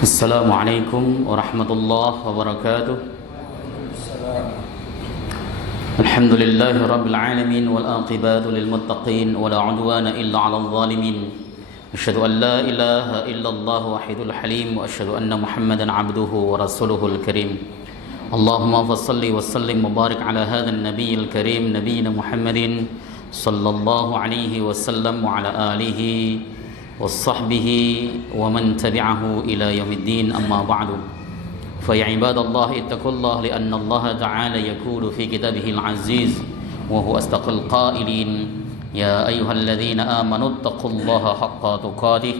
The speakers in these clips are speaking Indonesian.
Assalamualaikum warahmatullahi wabarakatuh. Alhamdulillahi rabbil alamin wal aqibatu lil muttaqin wala udwana illa 'alal zalimin. Asyhadu an la ilaha illallah wahidul halim wa asyhadu anna Muhammadan 'abduhu wa rasuluhul karim. Allahumma fassalli wa sallim wa barik ala hadzal nabiyil karim nabiyina Muhammadin sallallahu alaihi wasallam wa ala alihi wasahbihi wa man tabi'ahu ila yaumiddin, amma ba'du. Fa ya ibadallah ittaqullah lianna Allah ta'ala yaqulu fi kitabihil aziz wa huwa asdaqul qailin ya ayyuhalladzina amanu ittaqullaha haqqa tuqatih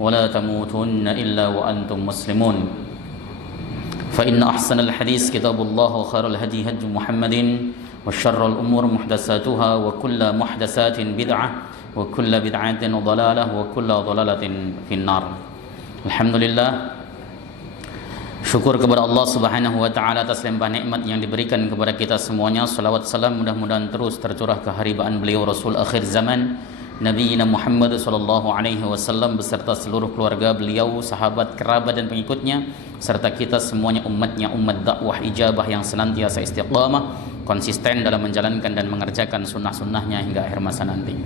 wa la tamutunna illa wa antum muslimun. Fa inna ahsanal hadis kitabullah wa khairal hadi hadi Muhammadin wa syarrul umur muhdatsatuha wa kullu muhdatsatin bid'ah wa kullu bid'atin dhalalah wa kullu dhalalatin finnar. Alhamdulillah, syukur kepada Allah Subhanahu wa taala atas limpah nikmat yang diberikan kepada kita semuanya. Salawat salam mudah-mudahan terus tercurah ke haribaan beliau Rasul akhir zaman Nabi Muhammad sallallahu alaihi wasallam beserta seluruh keluarga beliau, sahabat, kerabat dan pengikutnya, serta kita semuanya umatnya, umat dakwah ijabah yang senantiasa istiqamah, konsisten dalam menjalankan dan mengerjakan sunnah-sunnahnya hingga akhir masa nanti.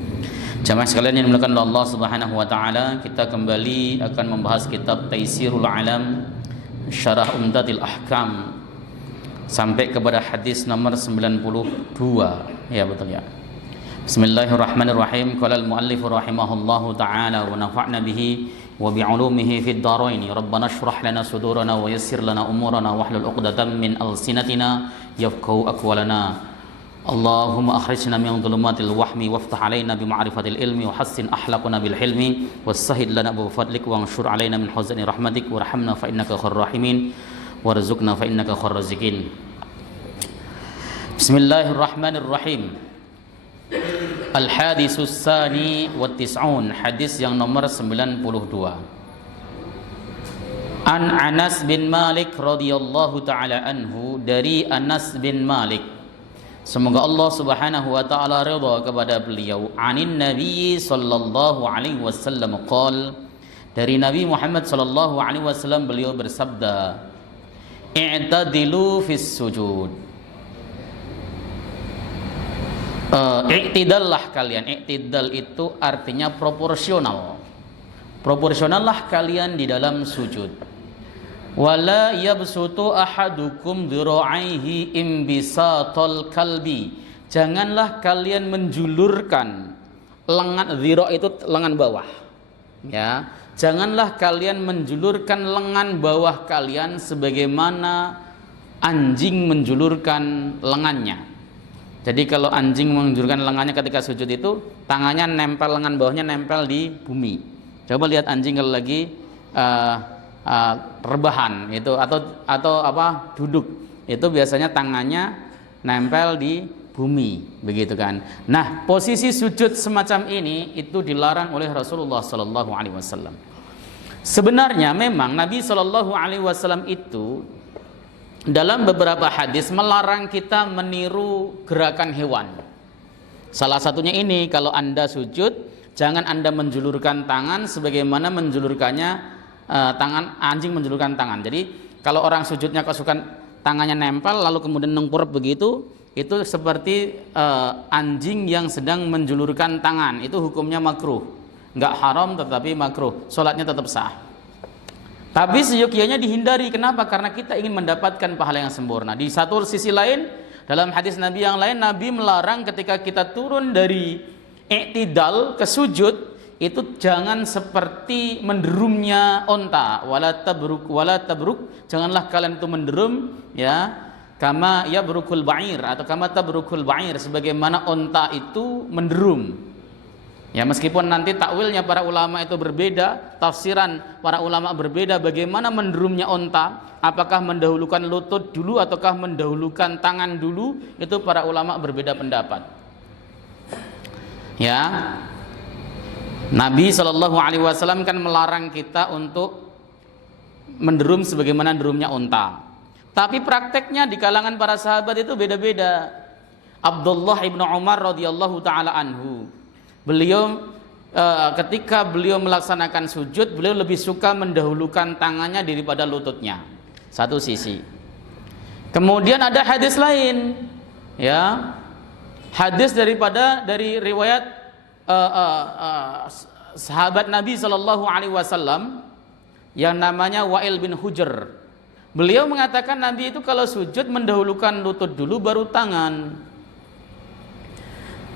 Jamaah sekalian yang dimuliakan oleh Allah Subhanahu wa taala, kita kembali akan membahas kitab Taisirul Alam Syarah Umdatil Ahkam sampai kepada hadis nomor 92. Ya, betul ya. Bismillahirrahmanirrahim. Qala al-muallif rahimahullahu taala wa nafa'na bihi wa bi'ulumihi fid dharain. Rabbana shrah lana sudurana wa yassir lana umurana wahlul 'uqdatam min alsinatina yafqahu aqwalana. Allahumma akhrijna min dhulumatil wahmi waftah 'alaina bi ma'rifatil ilmi wa hassin akhlaqana bil hilmi wassahhid lana bi fadlik wa anshur 'alaina min huzni rahmatik warhamna fa innaka khairur rahimin warzuqna fa innaka khairur raziqin. Bismillahirrahmanirrahim. Al-hadisus tsani wa tis'un, hadis yang nomor 92. An Anas bin Malik radhiyallahu taala anhu, dari Anas bin Malik, semoga Allah Subhanahu wa taala ridha kepada beliau, anin Nabi sallallahu alaihi wasallam qol, dari Nabi Muhammad sallallahu alaihi wasallam beliau bersabda, i'tadilu fis sujud. I'tidallah kalian. I'tidal itu artinya proporsional. Proporsionallah kalian di dalam sujud. Wala yabsutu ahadukum dhira'aihi imbisatal kalbi. Janganlah kalian menjulurkan lengan, dhira' itu lengan bawah. Ya, janganlah kalian menjulurkan lengan bawah kalian sebagaimana anjing menjulurkan lengannya. Jadi kalau anjing menjulurkan lengannya ketika sujud itu, tangannya nempel, lengan bawahnya nempel di bumi. Coba lihat anjing kalau lagi rebahan itu atau apa duduk, itu biasanya tangannya nempel di bumi, begitu kan. Nah, posisi sujud semacam ini itu dilarang oleh Rasulullah sallallahu alaihi wasallam. Sebenarnya memang Nabi sallallahu alaihi wasallam itu dalam beberapa hadis melarang kita meniru gerakan hewan. Salah satunya ini, kalau Anda sujud, jangan Anda menjulurkan tangan sebagaimana menjulurkannya tangan anjing menjulurkan tangan. Jadi kalau orang sujudnya kesukaan tangannya nempel lalu kemudian nengkurap begitu, itu seperti anjing yang sedang menjulurkan tangan. Itu hukumnya makruh. Enggak haram tetapi makruh. Salatnya tetap sah. Tapi seyogyanya dihindari. Kenapa? Karena kita ingin mendapatkan pahala yang sempurna. Di satu sisi lain, dalam hadis Nabi yang lain, Nabi melarang ketika kita turun dari i'tidal ke sujud, itu jangan seperti menderumnya onta. Wala tabruk, janganlah kalian itu menderum, ya, kama yabrukul ba'ir atau kama tabrukul ba'ir, sebagaimana onta itu menderum. Ya, meskipun nanti takwilnya para ulama itu berbeda, tafsiran para ulama berbeda bagaimana menderumnya onta, apakah mendahulukan lutut dulu ataukah mendahulukan tangan dulu, itu para ulama berbeda pendapat. Ya, Nabi Shallallahu Alaihi Wasallam kan melarang kita untuk menderum sebagaimana derumnya onta. Tapi prakteknya di kalangan para sahabat itu beda-beda. Abdullah ibnu Umar radhiyallahu taala anhu, beliau ketika beliau melaksanakan sujud, beliau lebih suka mendahulukan tangannya daripada lututnya. Satu sisi. Kemudian ada hadis lain, ya, hadis dari riwayat sahabat Nabi Shallallahu Alaihi Wasallam yang namanya Wa'il bin Hujr. Beliau mengatakan Nabi itu kalau sujud mendahulukan lutut dulu baru tangan.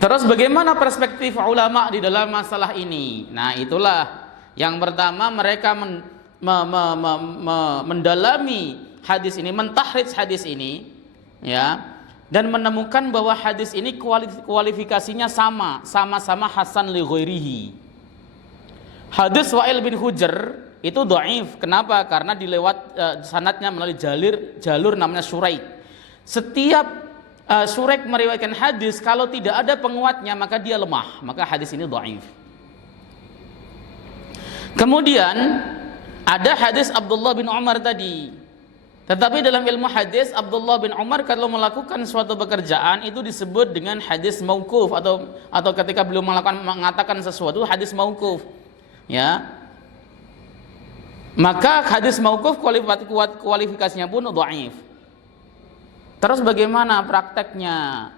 Terus bagaimana perspektif ulama di dalam masalah ini? Nah, itulah yang pertama, mereka mendalami hadis ini, mentahridz hadis ini, ya, dan menemukan bahwa hadis ini kualifikasinya sama-sama hasan li ghairihi. Hadis Wa'il bin Hujr itu dhaif. Kenapa? Karena dilewat sanadnya melalui jalur namanya Shuraik. Setiap Shuraik meriwayatkan hadis, kalau tidak ada penguatnya maka dia lemah, maka hadis ini dhaif. Kemudian ada hadis Abdullah bin Umar tadi. Tetapi dalam ilmu hadis, Abdullah bin Umar kalau melakukan suatu pekerjaan itu disebut dengan hadis mauquf, atau ketika beliau mengatakan sesuatu hadis mauquf, ya. Maka hadis mauquf kualifikasinya pun dhaif. Terus bagaimana prakteknya?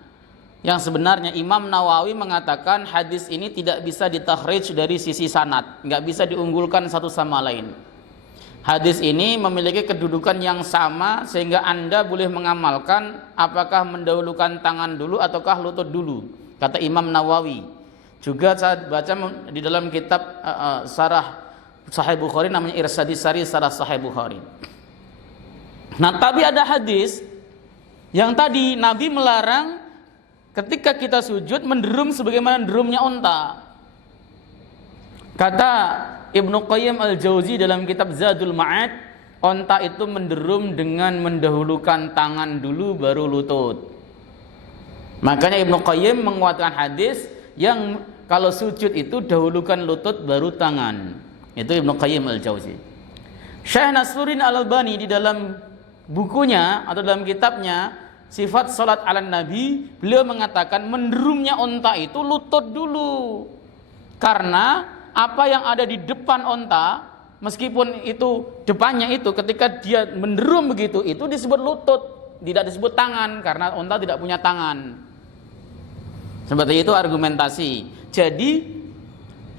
Yang sebenarnya Imam Nawawi mengatakan hadis ini tidak bisa ditakhrij dari sisi sanad, nggak bisa diunggulkan satu sama lain. Hadis ini memiliki kedudukan yang sama sehingga Anda boleh mengamalkan apakah mendahulukan tangan dulu ataukah lutut dulu, kata Imam Nawawi. Juga saya baca di dalam kitab Syarah Sahih Bukhari namanya Irsyadis Sari Syarah Sahih Bukhari. Nah, tapi ada hadis yang tadi Nabi melarang ketika kita sujud menderum sebagaimana derumnya unta. Kata Ibnu Qayyim Al-Jauzi dalam kitab Zadul Ma'ad, unta itu menderum dengan mendahulukan tangan dulu baru lutut. Makanya Ibnu Qayyim menguatkan hadis yang kalau sujud itu dahulukan lutut baru tangan. Itu Ibnu Qayyim Al-Jauzi. Syekh Nasruddin Al-Albani di dalam bukunya atau dalam kitabnya Sifat Salat ala Nabi, beliau mengatakan menderumnya unta itu lutut dulu. Karena apa yang ada di depan unta, meskipun itu depannya itu ketika dia menderum begitu, itu disebut lutut, tidak disebut tangan karena unta tidak punya tangan. Seperti itu argumentasi. Jadi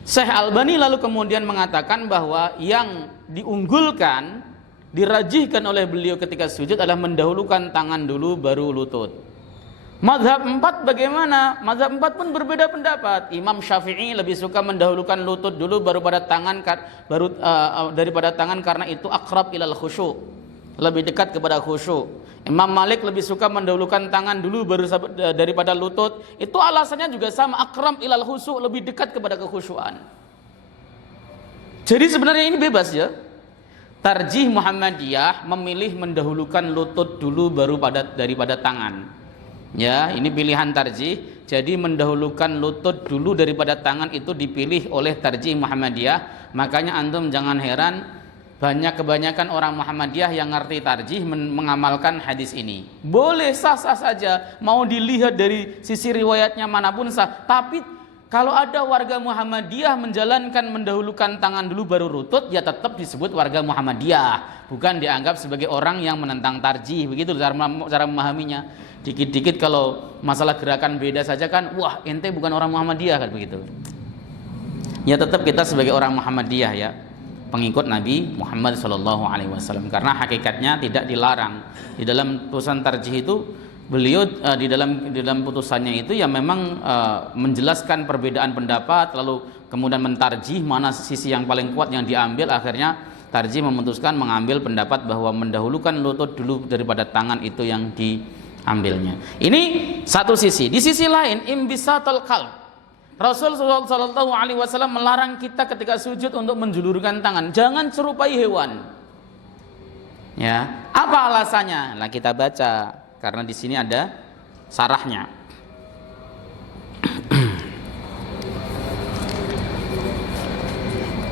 Syekh Albani lalu kemudian mengatakan bahwa yang diunggulkan, dirajihkan oleh beliau ketika sujud adalah mendahulukan tangan dulu baru lutut. Mazhab 4 bagaimana? Mazhab 4 pun berbeda pendapat. Imam Syafi'i lebih suka mendahulukan lutut dulu baru pada tangan daripada tangan karena itu akrab ilal khusyuk, lebih dekat kepada khusyuk. Imam Malik lebih suka mendahulukan tangan dulu baru daripada lutut. Itu alasannya juga sama, akram ilal khusyuk, lebih dekat kepada kekhusyuan. Jadi sebenarnya ini bebas ya. Tarjih Muhammadiyah memilih mendahulukan lutut dulu baru daripada tangan. Ya, ini pilihan tarjih. Jadi mendahulukan lutut dulu daripada tangan itu dipilih oleh tarjih Muhammadiyah. Makanya antum jangan heran kebanyakan orang Muhammadiyah yang ngerti tarjih mengamalkan hadis ini. Boleh sah-sah saja, mau dilihat dari sisi riwayatnya manapun sah. Tapi kalau ada warga Muhammadiyah menjalankan mendahulukan tangan dulu baru lutut, ya tetap disebut warga Muhammadiyah, bukan dianggap sebagai orang yang menentang tarjih. Begitu cara memahaminya. Dikit-dikit kalau masalah gerakan beda saja kan, wah ente bukan orang Muhammadiyah kan begitu. Ya tetap kita sebagai orang Muhammadiyah ya, pengikut Nabi Muhammad SAW, karena hakikatnya tidak dilarang. Di dalam putusan tarjih itu beliau di dalam putusannya itu ya memang menjelaskan perbedaan pendapat, lalu kemudian mentarjih mana sisi yang paling kuat yang diambil. Akhirnya tarjih memutuskan mengambil pendapat bahwa mendahulukan lutut dulu daripada tangan itu yang diambilnya. Ini satu sisi. Di sisi lain, imbisatul qalb, Rasul sallallahu alaihi wasallam melarang kita ketika sujud untuk menjulurkan tangan. Jangan serupai hewan. Ya, apa alasannya? Nah, kita baca karena di sini ada sarahnya.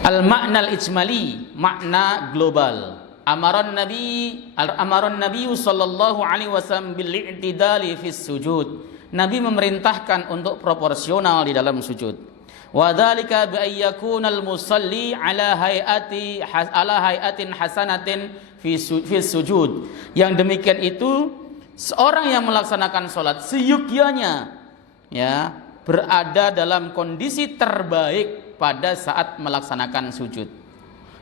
Al-ma'na al-ijmali, makna global. Amaran Nabi sallallahu alaihi wasallam bil i'tidali fis sujud. Nabi memerintahkan untuk proporsional di dalam sujud. Wa dzalika bi ayyakunal musalli ala hayatin hasanatin fi sujud. Yang demikian itu seorang yang melaksanakan salat seyogyanya ya berada dalam kondisi terbaik pada saat melaksanakan sujud.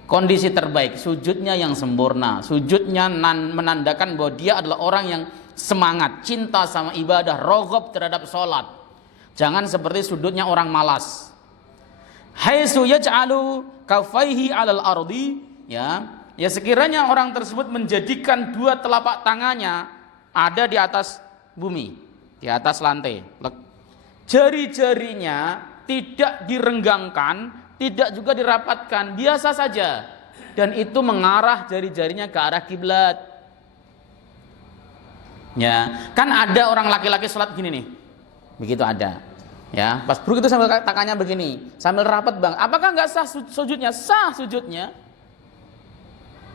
Kondisi terbaik, sujudnya yang sempurna, sujudnya menandakan bahwa dia adalah orang yang semangat, cinta sama ibadah, rogob terhadap salat. Jangan seperti sujudnya orang malas. Haitsu yaj'alu kaffaihi 'alal ardi, ya sekiranya orang tersebut menjadikan dua telapak tangannya ada di atas bumi, di atas lantai. Jari-jarinya tidak direnggangkan, tidak juga dirapatkan, biasa saja, dan itu mengarah jari-jarinya ke arah kiblat. Ya, kan ada orang laki-laki sholat gini nih, begitu ada. Ya, pas buruk itu sambil tangannya begini, sambil rapat bang. Apakah nggak sah sujudnya? Sah sujudnya.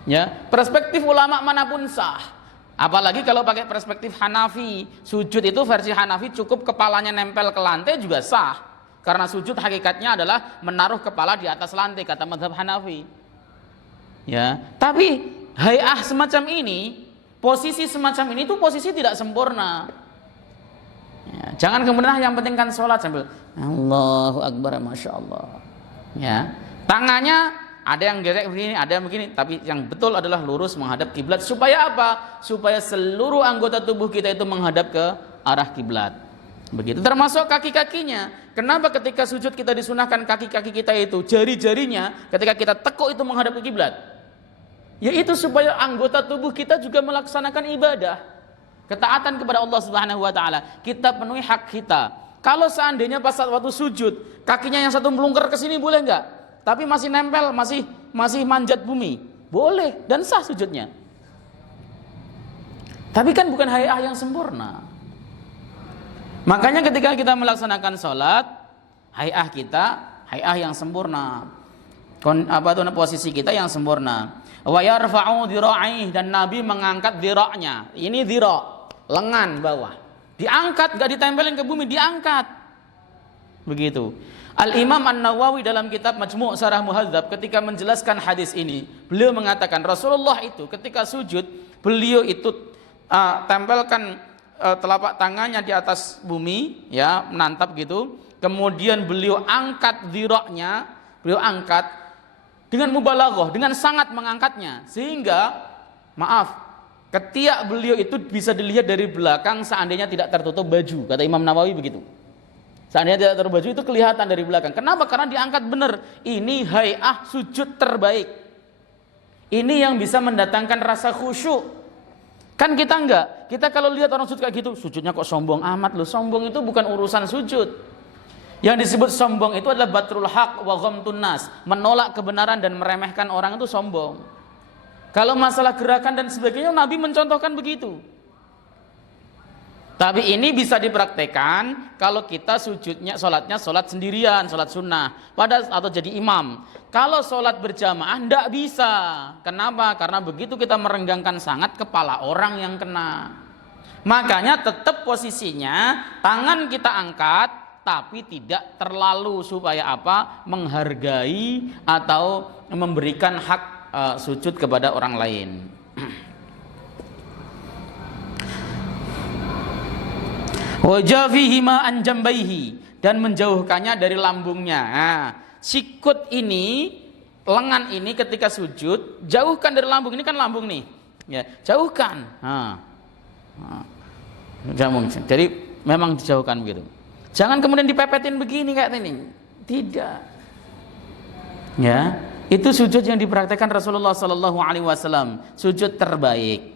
Ya, perspektif ulama manapun sah. Apalagi kalau pakai perspektif Hanafi, sujud itu versi Hanafi cukup kepalanya nempel ke lantai juga sah. Karena sujud hakikatnya adalah menaruh kepala di atas lantai kata mazhab Hanafi. Ya, tapi hay'ah semacam ini, posisi semacam ini itu posisi tidak sempurna. Ya, jangan kemudian yang penting kan sholat sambil Allahu Akbar, Masya Allah. Ya, tangannya ada yang gesek begini, ada yang begini, tapi yang betul adalah lurus menghadap kiblat. Supaya apa? Supaya seluruh anggota tubuh kita itu menghadap ke arah kiblat. Begitu. Termasuk kaki-kakinya. Kenapa ketika sujud kita disunahkan kaki-kaki kita itu, jari-jarinya ketika kita tekuk itu menghadap ke kiblat? Yaitu supaya anggota tubuh kita juga melaksanakan ibadah, ketaatan kepada Allah Subhanahu wa taala. Kita penuhi hak kita. Kalau seandainya pas waktu sujud, kakinya yang satu melungker ke sini boleh enggak? Tapi masih nempel, masih manjat bumi. Boleh dan sah sujudnya. Tapi kan bukan hay'ah yang sempurna. Makanya ketika kita melaksanakan sholat, hay'ah kita, hay'ah yang sempurna. Posisi kita yang sempurna. Wa yarfa'u dhira'ih, dan Nabi mengangkat dhira'nya. Ini dhira', lengan bawah. Diangkat, enggak ditempelin ke bumi, diangkat. Begitu. Al-Imam An-Nawawi dalam kitab Majmu' Syarah Muhadzab ketika menjelaskan hadis ini, beliau mengatakan Rasulullah itu ketika sujud, beliau itu tempelkan telapak tangannya di atas bumi, ya, menantap gitu. Kemudian beliau angkat dhira'nya, beliau angkat dengan mubalaghah, dengan sangat mengangkatnya, sehingga ketiak beliau itu bisa dilihat dari belakang seandainya tidak tertutup baju, kata Imam Nawawi begitu. Seandainya tidak tertutup baju itu kelihatan dari belakang. Kenapa? Karena diangkat benar. Ini hay'ah sujud terbaik. Ini yang bisa mendatangkan rasa khusyuk. Kan kita enggak. Kita kalau lihat orang sujud kayak gitu, sujudnya kok sombong amat loh. Sombong itu bukan urusan sujud. Yang disebut sombong itu adalah batrul haq wa ghamtun nas, menolak kebenaran dan meremehkan orang itu sombong. Kalau masalah gerakan dan sebagainya, Nabi mencontohkan begitu. Tapi ini bisa dipraktekkan kalau kita sujudnya, sholat sendirian, sholat sunnah, atau jadi imam. Kalau sholat berjamaah tidak bisa. Kenapa? Karena begitu kita merenggangkan sangat, kepala orang yang kena. Makanya tetap posisinya tangan kita angkat, tapi tidak terlalu, supaya apa? Menghargai atau memberikan hak sujud kepada orang lain. Wajafihi ma an jambaihi, dan menjauhkannya dari lambungnya. Nah, sikut ini, lengan ini ketika sujud, jauhkan dari lambung. Ini kan lambung nih, ya, jauhkan. Jadi memang dijauhkan begitu. Jangan kemudian dipepetin begini kayak ini. Tidak. Ya, itu sujud yang dipraktekkan Rasulullah sallallahu alaihi wasallam, sujud terbaik.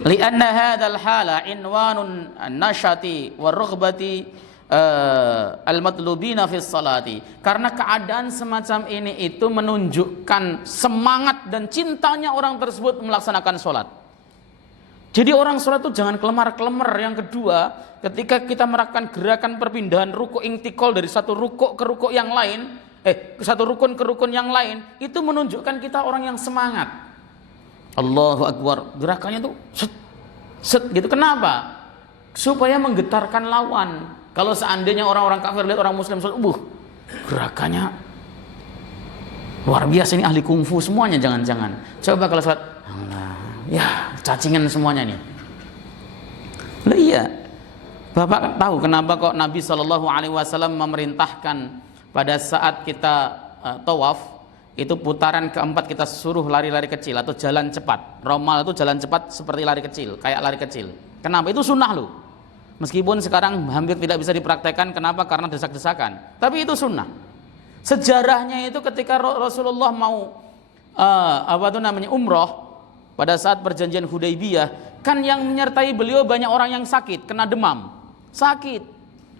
Lianna hadzal hala inwanun an-nashati war-rughbati al-matlubina fi sholati. Karena keadaan semacam ini itu menunjukkan semangat dan cintanya orang tersebut melaksanakan sholat. Jadi orang sholat itu jangan kelemar-kelemar. Yang kedua, ketika kita melakukan gerakan perpindahan ruku' intikal dari satu rukuk ke rukuk yang lain, satu rukun ke rukun yang lain, itu menunjukkan kita orang yang semangat. Allahu Akbar, gerakannya tuh set gitu. Kenapa? Supaya menggetarkan lawan. Kalau seandainya orang-orang kafir lihat orang muslim sholat, gerakannya luar biasa, ini ahli kungfu semuanya, jangan-jangan. Coba kalau sholat, ya cacingan semuanya nih. Lah iya, Bapak tahu kenapa kok Nabi SAW memerintahkan pada saat kita tawaf itu putaran keempat kita suruh lari-lari kecil atau jalan cepat. Romal itu jalan cepat seperti lari kecil, kayak lari kecil. Kenapa? Itu sunnah loh. Meskipun sekarang hampir tidak bisa dipraktekkan, kenapa? Karena desak-desakan. Tapi itu sunnah. Sejarahnya itu ketika Rasulullah mau umroh pada saat perjanjian Hudaybiyah, kan yang menyertai beliau banyak orang yang sakit, kena demam. Sakit.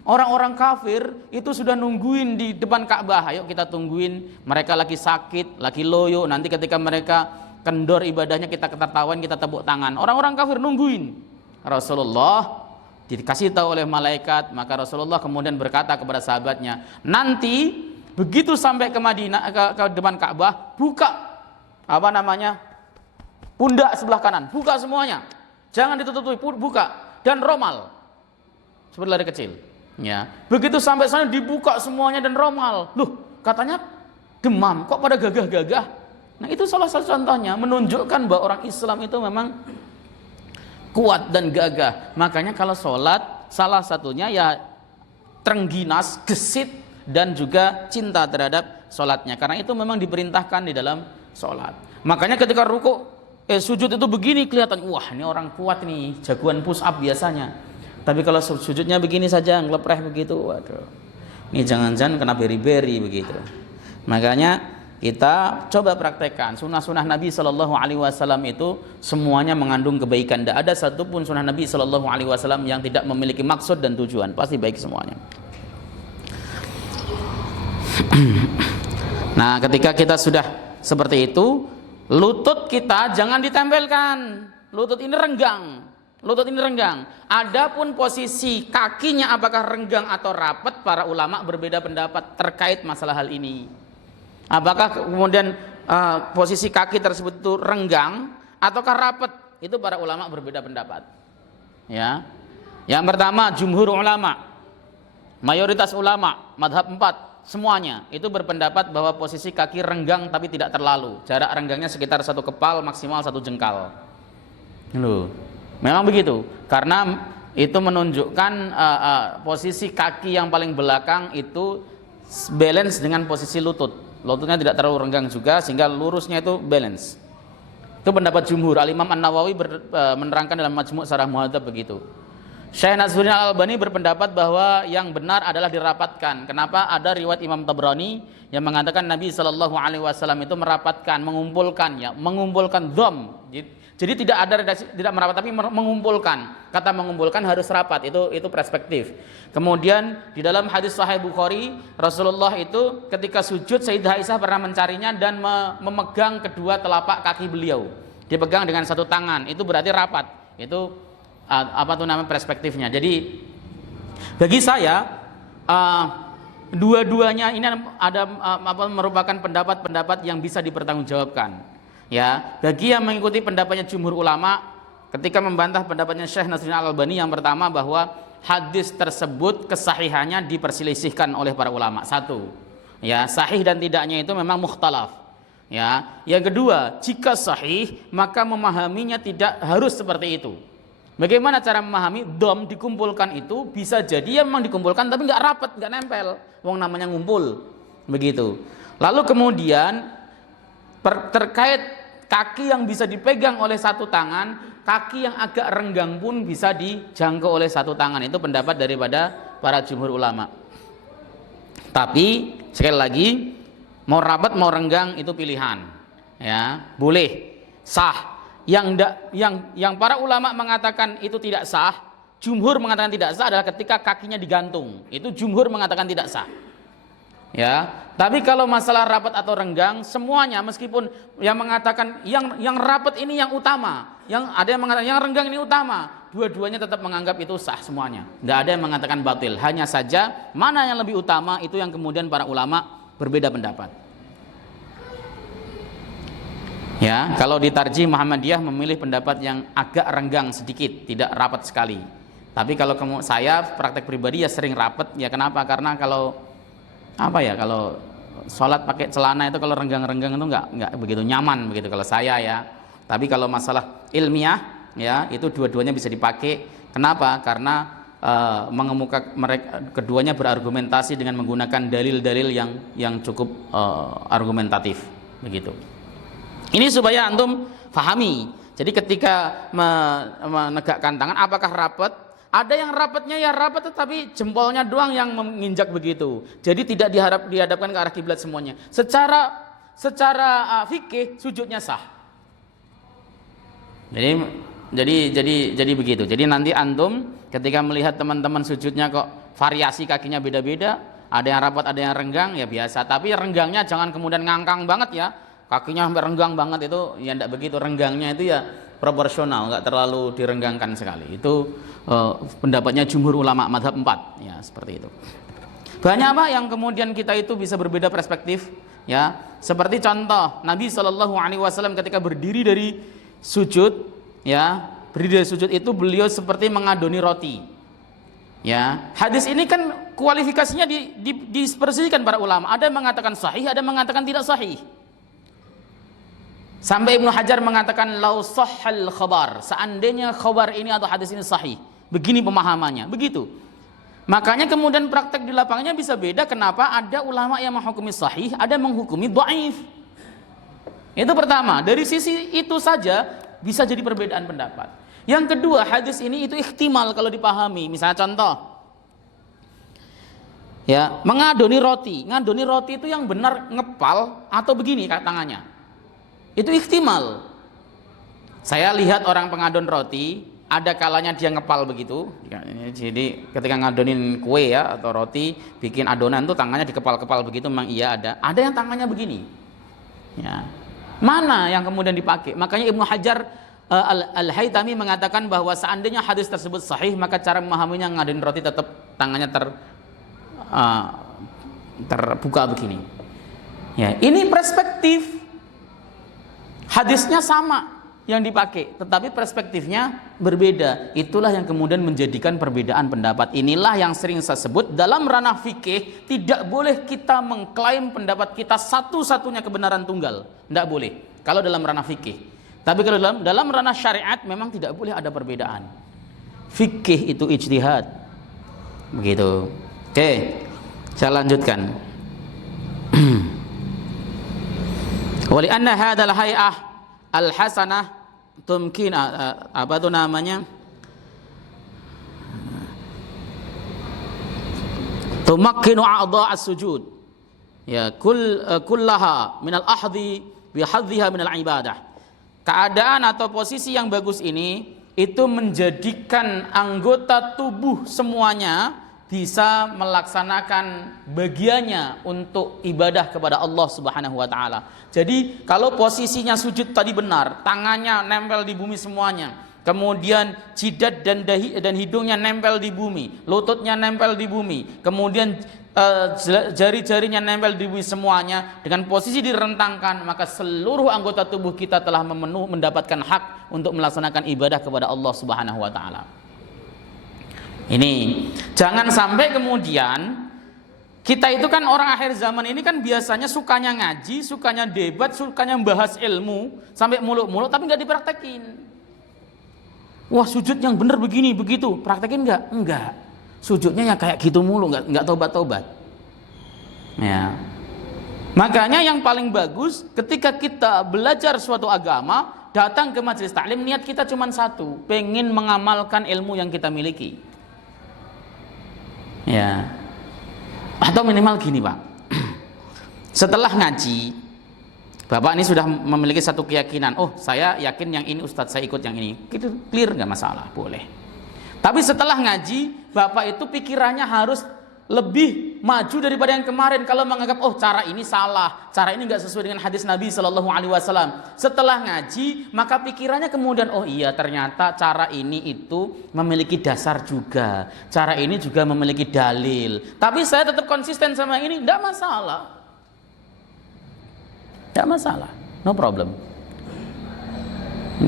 Orang-orang kafir itu sudah nungguin di depan Ka'bah. Ayo kita tungguin, mereka lagi sakit, lagi loyo. Nanti ketika mereka kendor ibadahnya kita ketertawain, kita tepuk tangan. Orang-orang kafir nungguin. Rasulullah dikasih tahu oleh malaikat, maka Rasulullah kemudian berkata kepada sahabatnya, nanti begitu sampai ke Madinah, ke depan Ka'bah, buka pundak sebelah kanan, buka semuanya, jangan ditutupi, buka dan romal seperti lari kecil. Ya, begitu sampai sana dibuka semuanya dan romal. Loh, katanya demam, kok pada gagah-gagah? Nah, itu salah satu contohnya menunjukkan bahwa orang Islam itu memang kuat dan gagah. Makanya kalau sholat, salah satunya ya terengginas, gesit, dan juga cinta terhadap sholatnya. Karena itu memang diperintahkan di dalam sholat. Makanya ketika ruku, sujud itu begini kelihatan, wah ini orang kuat nih, jagoan push up biasanya. Tapi kalau sujudnya begini saja, ngelepreh begitu, waduh, ini jangan-jangan kena beri-beri begitu. Makanya kita coba praktekkan sunnah-sunnah Nabi SAW itu semuanya mengandung kebaikan. Tidak ada satupun sunnah Nabi SAW yang tidak memiliki maksud dan tujuan, pasti baik semuanya. Nah, ketika kita sudah seperti itu, lutut kita jangan ditempelkan. Lutut ini renggang. Adapun posisi kakinya apakah renggang atau rapat, para ulama berbeda pendapat terkait masalah hal ini. Apakah kemudian posisi kaki tersebut itu renggang ataukah rapat? Itu para ulama berbeda pendapat. Ya. Yang pertama, jumhur ulama, mayoritas ulama, madhab 4 semuanya itu berpendapat bahwa posisi kaki renggang tapi tidak terlalu. Jarak renggangnya sekitar 1 kepal, maksimal 1 jengkal. Loh. Memang begitu, karena itu menunjukkan posisi kaki yang paling belakang itu balance dengan posisi lutut. Lututnya tidak terlalu renggang juga, sehingga lurusnya itu balance. Itu pendapat jumhur. Al-Imam An-Nawawi menerangkan dalam Majmu' Syarah Muhadzab begitu. Syekh Nasruddin Al-Albani berpendapat bahwa yang benar adalah dirapatkan. Kenapa? Ada riwayat Imam Tabrani yang mengatakan Nabi SAW itu merapatkan, mengumpulkan dham. Jadi tidak ada redaksi, tidak merapat tapi mengumpulkan. Kata mengumpulkan harus rapat, itu perspektif. Kemudian di dalam hadis Sahih Bukhari, Rasulullah itu ketika sujud Sayyidah Aisyah pernah mencarinya dan memegang kedua telapak kaki beliau. Dipegang dengan satu tangan, itu berarti rapat. Itu perspektifnya. Jadi bagi saya dua-duanya ini ada merupakan pendapat-pendapat yang bisa dipertanggungjawabkan. Ya, bagi yang mengikuti pendapatnya jumhur ulama ketika membantah pendapatnya Syekh Nasruddin Al-Albani, yang pertama bahwa hadis tersebut kesahihannya diperselisihkan oleh para ulama. Satu, ya, sahih dan tidaknya itu memang mukhtalaf. Ya, yang kedua, jika sahih maka memahaminya tidak harus seperti itu. Bagaimana cara memahami? Dom dikumpulkan itu bisa jadi ya memang dikumpulkan tapi nggak rapat, nggak nempel. Wong namanya ngumpul, begitu. Lalu kemudian terkait kaki yang bisa dipegang oleh satu tangan, kaki yang agak renggang pun bisa dijangkau oleh satu tangan. Itu pendapat daripada para jumhur ulama. Tapi sekali lagi, mau rapat mau renggang itu pilihan. Ya, boleh, sah. Yang para ulama mengatakan itu tidak sah, jumhur mengatakan tidak sah adalah ketika kakinya digantung. Itu jumhur mengatakan tidak sah. Ya, tapi kalau masalah rapat atau renggang, semuanya meskipun yang mengatakan yang rapat ini yang utama, yang ada yang mengatakan yang renggang ini utama, dua-duanya tetap menganggap itu sah semuanya. Tidak ada yang mengatakan batil. Hanya saja mana yang lebih utama itu yang kemudian para ulama berbeda pendapat. Ya, kalau di Tarjih Muhammadiyah memilih pendapat yang agak renggang sedikit, tidak rapat sekali. Tapi kalau saya praktek pribadi ya sering rapet. Ya kenapa? Karena kalau sholat pakai celana itu kalau renggang-renggang itu nggak begitu nyaman begitu kalau saya ya. Tapi kalau masalah ilmiah ya itu dua-duanya bisa dipakai. Kenapa? Karena mengemuka mereka keduanya berargumentasi dengan menggunakan dalil-dalil yang cukup argumentatif begitu. Ini supaya antum fahami. Jadi ketika menegakkan tangan apakah rapat? Ada yang rapatnya ya rapat tetapi jempolnya doang yang menginjak begitu. Jadi tidak dihadapkan ke arah kiblat semuanya. Secara fikih sujudnya sah. Jadi begitu. Jadi nanti antum ketika melihat teman-teman sujudnya kok variasi kakinya beda-beda, ada yang rapat, ada yang renggang ya biasa. Tapi renggangnya jangan kemudian ngangkang banget ya. Kakinya sampai renggang banget itu ya enggak begitu. Renggangnya itu ya proporsional, enggak terlalu direnggangkan sekali. Itu pendapatnya jumhur ulama mazhab 4 ya, seperti itu. Banyak apa yang kemudian kita itu bisa berbeda perspektif ya. Seperti contoh Nabi SAW ketika berdiri dari sujud ya, berdiri dari sujud itu beliau seperti mengadoni roti. Ya, hadis ini kan kualifikasinya diperselisihkan para ulama. Ada yang mengatakan sahih, ada yang mengatakan tidak sahih. Sampai Ibnu Hajar mengatakan lau sahhal khabar, seandainya khabar ini atau hadis ini sahih. Begini pemahamannya, begitu. Makanya kemudian praktek di lapangannya bisa beda. Kenapa? Ada ulama yang menghukumi sahih, ada yang menghukumi dhaif. Itu pertama, dari sisi itu saja bisa jadi perbedaan pendapat. Yang kedua, hadis ini itu ihtimal kalau dipahami. Misalnya contoh, ya, mengadoni roti. Ngadoni roti itu yang benar ngepal atau begini tangannya. Itu ihtimal. Saya lihat orang pengadon roti, ada kalanya dia ngepal begitu. Jadi ketika ngadonin kue ya atau roti, bikin adonan tuh tangannya dikepal-kepal begitu, memang iya ada. Ada yang tangannya begini. Ya. Mana yang kemudian dipakai? Makanya Ibnu Hajar Al-Haytami mengatakan bahwa seandainya hadis tersebut sahih, maka cara memahaminya ngadonin roti tetap tangannya terbuka begini. Ya, ini perspektif. Hadisnya sama yang dipakai, tetapi perspektifnya berbeda. Itulah yang kemudian menjadikan perbedaan pendapat. Inilah yang sering saya sebut dalam ranah fikih tidak boleh kita mengklaim pendapat kita satu-satunya kebenaran tunggal. Tidak boleh kalau dalam ranah fikih. Tapi kalau dalam ranah syariat memang tidak boleh ada perbedaan. Fikih itu ijtihad. Begitu. Oke, saya lanjutkan. Wali anna hadzal hay'ah al-hasanah tumkin apa itu namanya? Tumakkinu a'dha' as-sujud. Ya, kullaha min al-ahdhi bi hadhiha min al-ibadah. Keadaan atau posisi yang bagus ini itu menjadikan anggota tubuh semuanya bisa melaksanakan bagiannya untuk ibadah kepada Allah Subhanahu wa taala. Jadi kalau posisinya sujud tadi benar, tangannya nempel di bumi semuanya, kemudian jidat dan hidungnya nempel di bumi, lututnya nempel di bumi, kemudian jari-jarinya nempel di bumi semuanya dengan posisi direntangkan, maka seluruh anggota tubuh kita telah mendapatkan hak untuk melaksanakan ibadah kepada Allah Subhanahu wa taala. Ini jangan sampai kemudian kita itu kan orang akhir zaman ini kan biasanya sukanya ngaji, sukanya debat, sukanya membahas ilmu sampai muluk-muluk tapi nggak dipraktekin. Wah, sujud yang benar begini begitu, praktekin nggak? Enggak. Sujudnya yang kayak gitu mulu, nggak tobat-tobat. Ya. Makanya yang paling bagus ketika kita belajar suatu agama, datang ke majelis taklim, niat kita cuma satu, pengen mengamalkan ilmu yang kita miliki. Ya, atau minimal gini Pak, setelah ngaji Bapak ini sudah memiliki satu keyakinan, oh saya yakin yang ini Ustadz, saya ikut yang ini, itu clear, nggak masalah, boleh. Tapi setelah ngaji Bapak itu pikirannya harus lebih maju daripada yang kemarin. Kalau menganggap oh cara ini salah, cara ini nggak sesuai dengan hadis Nabi SAW. Setelah ngaji maka pikirannya kemudian oh iya ternyata cara ini itu memiliki dasar juga, cara ini juga memiliki dalil. Tapi saya tetap konsisten sama ini, nggak masalah, nggak masalah, no problem.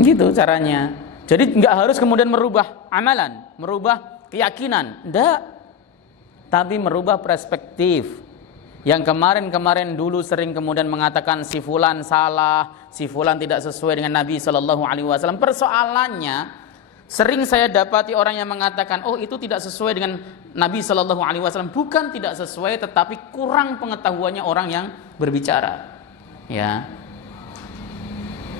Gitu caranya. Jadi nggak harus kemudian merubah amalan, merubah keyakinan. Tidak. Tapi merubah perspektif. Yang kemarin-kemarin dulu sering kemudian mengatakan si fulan salah, si fulan tidak sesuai dengan Nabi SAW. Persoalannya, sering saya dapati orang yang mengatakan, oh itu tidak sesuai dengan Nabi SAW. Bukan tidak sesuai, tetapi kurang pengetahuannya orang yang berbicara. Ya.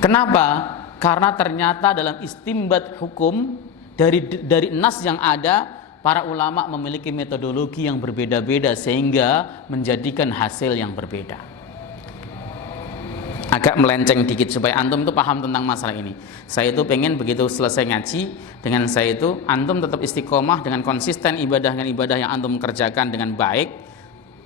Kenapa? Karena ternyata dalam istimbat hukum dari nas yang ada, para ulama memiliki metodologi yang berbeda-beda sehingga menjadikan hasil yang berbeda. Agak melenceng dikit supaya antum itu paham tentang masalah ini. Saya itu pengen begitu selesai ngaji, dengan saya itu antum tetap istiqomah dengan konsisten ibadah dengan ibadah yang antum kerjakan dengan baik.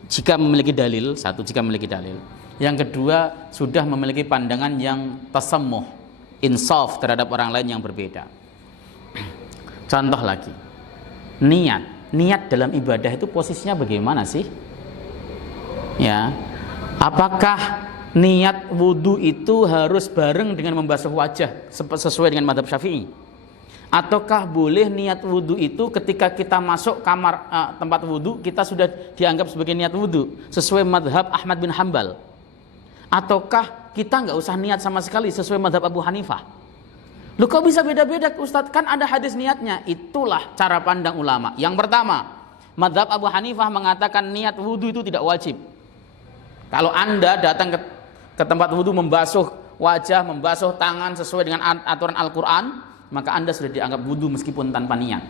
Jika memiliki dalil, satu, jika memiliki dalil. Yang kedua, sudah memiliki pandangan yang tasammuh, insaf terhadap orang lain yang berbeda. Contoh lagi, niat dalam ibadah itu posisinya bagaimana sih? Ya, apakah niat wudhu itu harus bareng dengan membasuh wajah sesuai dengan mazhab Syafi'i? Ataukah boleh niat wudhu itu ketika kita masuk kamar tempat wudhu kita sudah dianggap sebagai niat wudhu sesuai mazhab Ahmad bin Hambal? Ataukah kita nggak usah niat sama sekali sesuai mazhab Abu Hanifah? Loh kok bisa beda-beda Ustadz? Kan ada hadis niatnya. Itulah cara pandang ulama. Yang pertama, mazhab Abu Hanifah mengatakan niat wudhu itu tidak wajib. Kalau Anda datang ke tempat wudhu membasuh wajah, membasuh tangan sesuai dengan aturan Al-Quran, maka Anda sudah dianggap wudhu meskipun tanpa niat.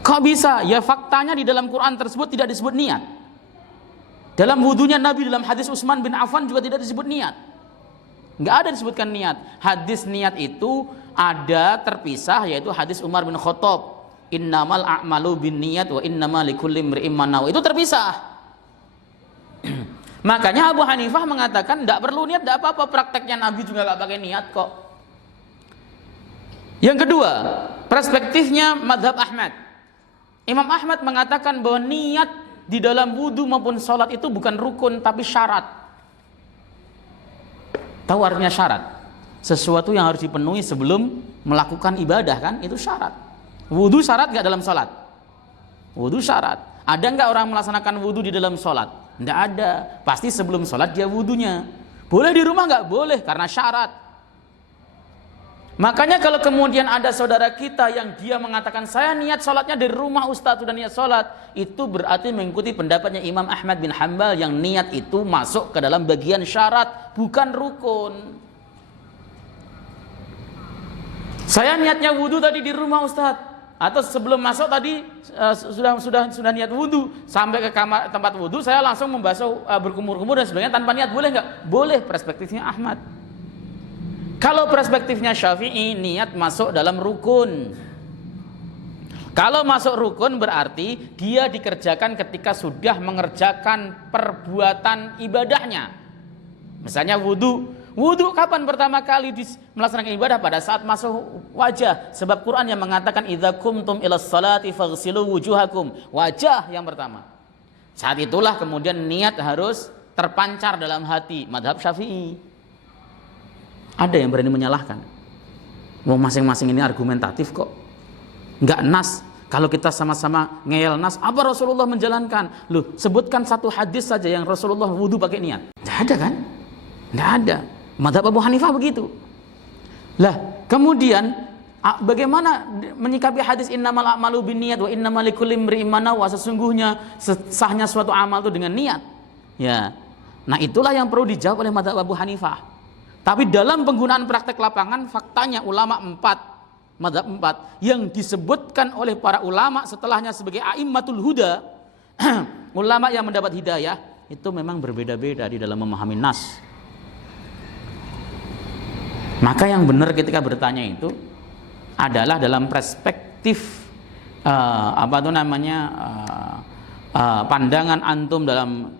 Kok bisa? Ya faktanya di dalam Quran tersebut tidak disebut niat. Dalam wudhunya Nabi dalam hadis Utsman bin Affan juga tidak disebut niat. Nggak ada disebutkan niat. Hadis niat itu ada terpisah, yaitu hadis Umar bin Khattab, innamal a'malu bin niat wa innamal likulli imri'in ma nawa. Itu terpisah. Makanya Abu Hanifah mengatakan tidak perlu niat, tidak apa-apa, prakteknya Nabi juga nggak pakai niat kok. Yang kedua, perspektifnya mazhab Ahmad. Imam Ahmad mengatakan bahwa niat di dalam wudhu maupun sholat itu bukan rukun tapi syarat. Tahu artinya syarat? Sesuatu yang harus dipenuhi sebelum melakukan ibadah, kan? Itu syarat. Wudhu syarat nggak dalam sholat? Wudhu syarat. Ada nggak orang melaksanakan wudhu di dalam sholat? Nggak ada. Pasti sebelum sholat dia wudhunya. Boleh di rumah nggak? Boleh, karena syarat. Makanya kalau kemudian ada saudara kita yang dia mengatakan saya niat sholatnya dari rumah Ustaz, sudah niat sholat, itu berarti mengikuti pendapatnya Imam Ahmad bin Hambal yang niat itu masuk ke dalam bagian syarat, bukan rukun. Saya niatnya wudhu tadi di rumah Ustaz, atau sebelum masuk tadi sudah niat wudhu, sampai ke kamar tempat wudhu saya langsung membasuh berkumur-kumur dan sebagainya tanpa niat, boleh nggak? Boleh, perspektifnya Ahmad. Kalau perspektifnya Syafi'i, niat masuk dalam rukun. Kalau masuk rukun berarti dia dikerjakan ketika sudah mengerjakan perbuatan ibadahnya. Misalnya wudhu. Wudhu kapan pertama kali melaksanakan ibadah? Pada saat masuk wajah. Sebab Quran yang mengatakan idza qumtum ilas salati faghsilu wujuhakum. Wajah yang pertama. Saat itulah kemudian niat harus terpancar dalam hati. Mazhab Syafi'i. Ada yang berani menyalahkan. Wah, masing-masing ini argumentatif kok. Enggak nas. Kalau kita sama-sama ngeyel nas, apa Rasulullah menjalankan? Loh, sebutkan satu hadis saja yang Rasulullah wudhu pakai niat. Tidak ada kan? Tidak ada. Mazhab Abu Hanifah begitu. Lah, kemudian bagaimana menyikapi hadis innamal a'malu binniyat wa innamal likulli imri'in ma nawa? Sesungguhnya sahnya suatu amal itu dengan niat. Ya. Nah, itulah yang perlu dijawab oleh mazhab Abu Hanifah. Tapi dalam penggunaan praktek lapangan, faktanya ulama 4, mazhab 4 yang disebutkan oleh para ulama setelahnya sebagai a'immatul huda, ulama yang mendapat hidayah, itu memang berbeda-beda di dalam memahami nas. Maka yang benar ketika bertanya itu adalah dalam perspektif pandangan antum dalam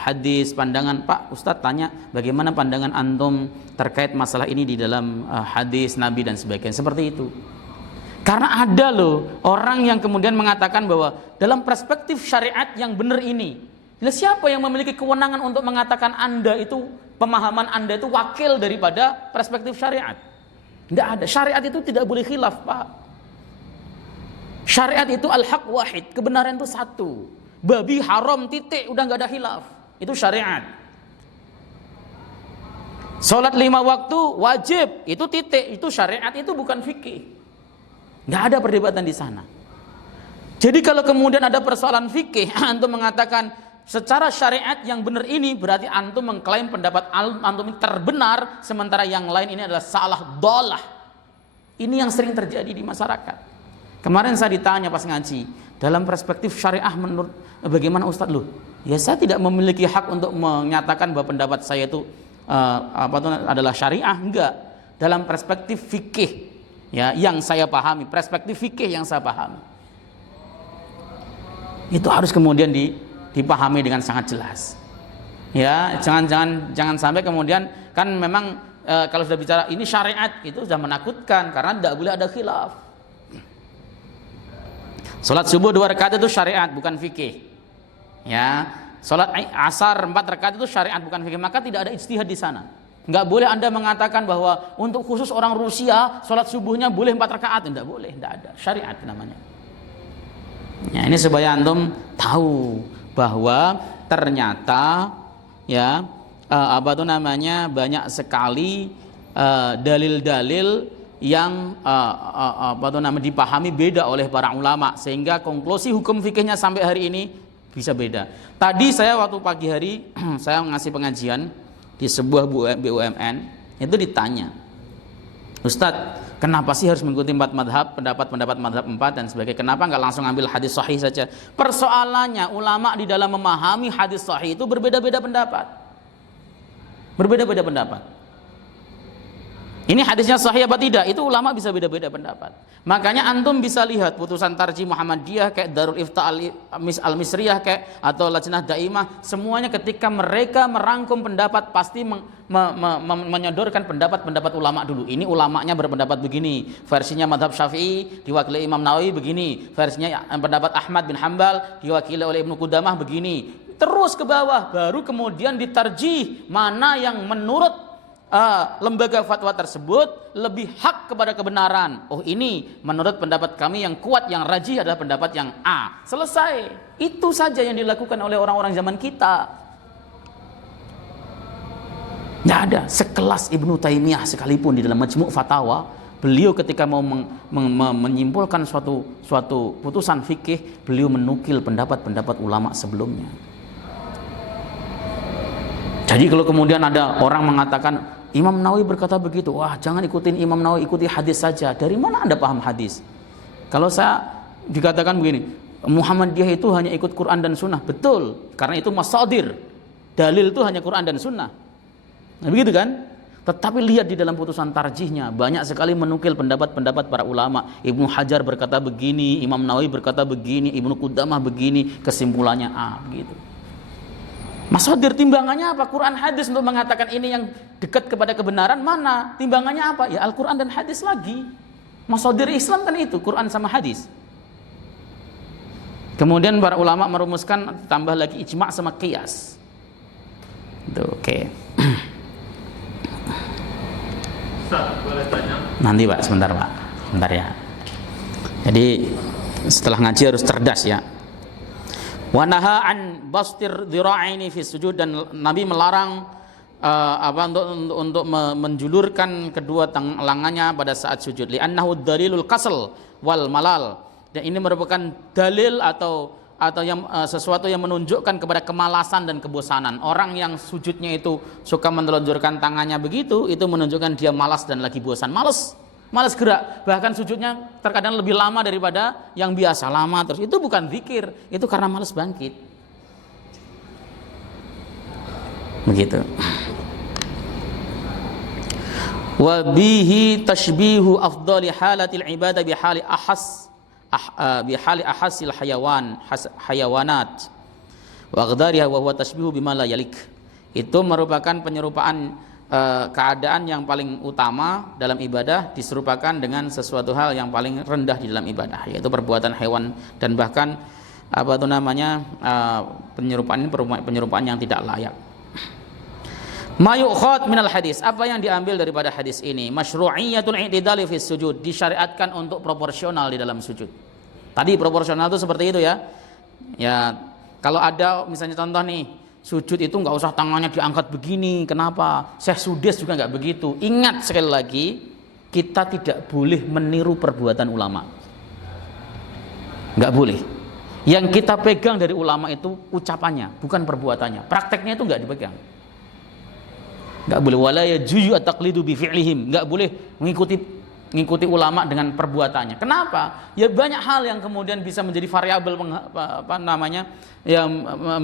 hadis, pandangan Pak Ustadz tanya bagaimana pandangan antum terkait masalah ini di dalam hadis Nabi dan sebagainya, seperti itu. Karena ada loh orang yang kemudian mengatakan bahwa dalam perspektif syariat yang benar ini, siapa yang memiliki kewenangan untuk mengatakan Anda itu, pemahaman Anda itu wakil daripada perspektif syariat? Tidak ada. Syariat itu tidak boleh khilaf, Pak. Syariat itu al-haq wahid, kebenaran itu satu. Babi haram titik, udah nggak ada khilaf. Itu syariat. Salat 5 waktu wajib, itu titik, itu syariat, itu bukan fikih. Nggak ada perdebatan di sana. Jadi kalau kemudian ada persoalan fikih, antum mengatakan secara syariat yang benar ini, berarti antum mengklaim pendapat antum ini terbenar, sementara yang lain ini adalah salah, dhalah. Ini yang sering terjadi di masyarakat. Kemarin saya ditanya pas ngaji, dalam perspektif syariah menurut bagaimana Ustadz lu? Ya saya tidak memiliki hak untuk menyatakan bahwa pendapat saya itu adalah syariah, enggak. Dalam perspektif fikih ya yang saya pahami, perspektif fikih yang saya pahami. Itu harus kemudian dipahami dengan sangat jelas. Ya, jangan sampai kemudian kan memang kalau sudah bicara ini syariat itu sudah menakutkan karena tidak boleh ada khilaf. Salat subuh 2 rakaat itu syariat bukan fikih. Ya, salat asar 4 rakaat itu syariat bukan fikih, maka tidak ada ijtihad di sana. Enggak boleh Anda mengatakan bahwa untuk khusus orang Rusia salat subuhnya boleh 4 rakaat, enggak boleh, enggak ada. Syariat namanya. Ya, ini supaya antum tahu bahwa ternyata ya banyak sekali dalil-dalil yang dipahami beda oleh para ulama, sehingga konklusi hukum fikihnya sampai hari ini bisa beda. Tadi saya waktu pagi hari saya ngasih pengajian di sebuah BUMN, itu ditanya, Ustadz, kenapa sih harus mengikuti 4 madhab, pendapat madhab 4 dan sebagainya, kenapa nggak langsung ambil hadis sahih saja? Persoalannya ulama di dalam memahami hadis sahih itu berbeda-beda pendapat. Ini hadisnya sahih apa tidak? Itu ulama bisa beda-beda pendapat. Makanya antum bisa lihat putusan tarjih Muhammadiyah kayak Darul Ifta al-Misriyah kayak atau Lajnah Daimah, semuanya ketika mereka merangkum pendapat pasti menyodorkan pendapat ulama dulu. Ini ulamanya berpendapat begini, versinya madhab Syafi'i diwakili Imam Nawawi begini, versinya pendapat Ahmad bin Hambal diwakili oleh Ibnu Qudamah begini. Terus ke bawah baru kemudian ditarjih mana yang menurut lembaga fatwa tersebut lebih hak kepada kebenaran. Oh, ini menurut pendapat kami yang kuat, yang rajih adalah pendapat yang A. Selesai. Itu saja yang dilakukan oleh orang-orang zaman kita. Tidak ada. Sekelas Ibnu Taimiyah sekalipun di dalam Majmu' Fatawa, beliau ketika mau menyimpulkan suatu putusan fikih, beliau menukil pendapat ulama sebelumnya. Jadi kalau kemudian ada orang mengatakan Imam Nawawi berkata begitu, wah jangan ikutin Imam Nawawi, ikuti hadis saja. Dari mana Anda paham hadis? Kalau saya dikatakan begini, Muhammadiyah itu hanya ikut Quran dan Sunnah, betul, karena itu masadir, dalil itu hanya Quran dan Sunnah. Nah, begitu kan? Tetapi lihat di dalam putusan tarjihnya, banyak sekali menukil pendapat-pendapat para ulama. Ibnu Hajar berkata begini, Imam Nawawi berkata begini, Ibnu Qudamah begini, kesimpulannya A, begitu. Masadir timbangannya apa? Quran hadis untuk mengatakan ini yang dekat kepada kebenaran mana? Timbangannya apa? Ya Al-Quran dan hadis lagi. Masadir Islam kan itu, Quran sama hadis. Kemudian para ulama merumuskan tambah lagi ijma' sama qiyas. Itu oke. Ustaz, boleh tanya? Nanti Pak, sebentar Pak. Sebentar ya. Jadi setelah ngaji harus cerdas ya. Wa naha an bastir dhira'aini fi sujud, dan Nabi melarang untuk menjulurkan kedua lengannya pada saat sujud. Li'annahu dalilul kasal wal malal. Dan ini merupakan dalil atau yang sesuatu yang menunjukkan kepada kemalasan dan kebosanan. Orang yang sujudnya itu suka menelunjukkan tangannya begitu, itu menunjukkan dia malas dan lagi bosan. Malas gerak, bahkan sujudnya terkadang lebih lama daripada yang biasa, lama terus. Itu bukan zikir, itu karena malas bangkit. Begitu. Wa bihi tashbihu afdali halatil ibadah bihali ahasil hayawanat wa aghdariha wa huwa tashbihu bima la yalik. Itu merupakan penyerupaan keadaan yang paling utama dalam ibadah diserupakan dengan sesuatu hal yang paling rendah di dalam ibadah, yaitu perbuatan hewan, dan bahkan penyerupaan ini penyerupaan yang tidak layak. Mayukhad minal hadis, apa yang diambil daripada hadis ini? Masyru'iyatul i'tidali fi sujud, disyariatkan untuk proporsional di dalam sujud. Tadi proporsional itu seperti itu ya. Ya, kalau ada misalnya contoh nih, sujud itu nggak usah tangannya diangkat begini. Kenapa? Syekh Sudes juga nggak begitu. Ingat sekali lagi, kita tidak boleh meniru perbuatan ulama. Nggak boleh. Yang kita pegang dari ulama itu ucapannya, bukan perbuatannya. Prakteknya itu nggak dipegang. Nggak boleh. Wala yajuzu at-taqlidu bi fi'lihim. Nggak boleh mengikuti ulama dengan perbuatannya. Kenapa? Ya banyak hal yang kemudian bisa menjadi variabel yang